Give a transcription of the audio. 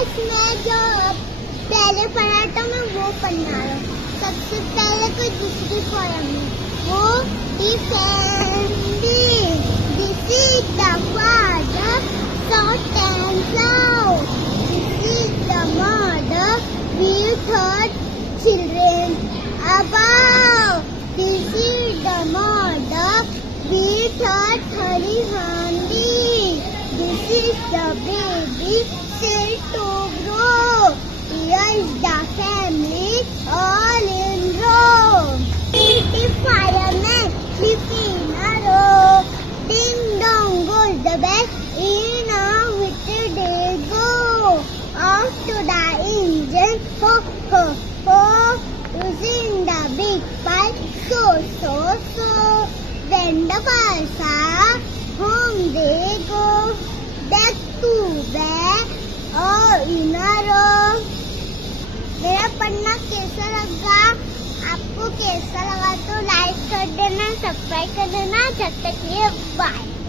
मैं जो पहले पढ़ा था मैं वो पढ़ना है। सबसे पहले कोई दूसरी पोयम है वो डिफेंडी this is the father thought and cloud this is the mother we thought children about this is the mother we thought हरी हांडी this is the baby still to grow. Here is the family all in row. The fireman live in a row. Ding dong goes the bell, in a which they go. Off to the engine, ho ho ho. Using the big pipe, so so so. When the fires are home they go. Back to back. मेरा पढ़ना कैसा लगा? आपको कैसा लगा तो like कर देना, सब्सक्राइब कर देना। जब तक ये बाय।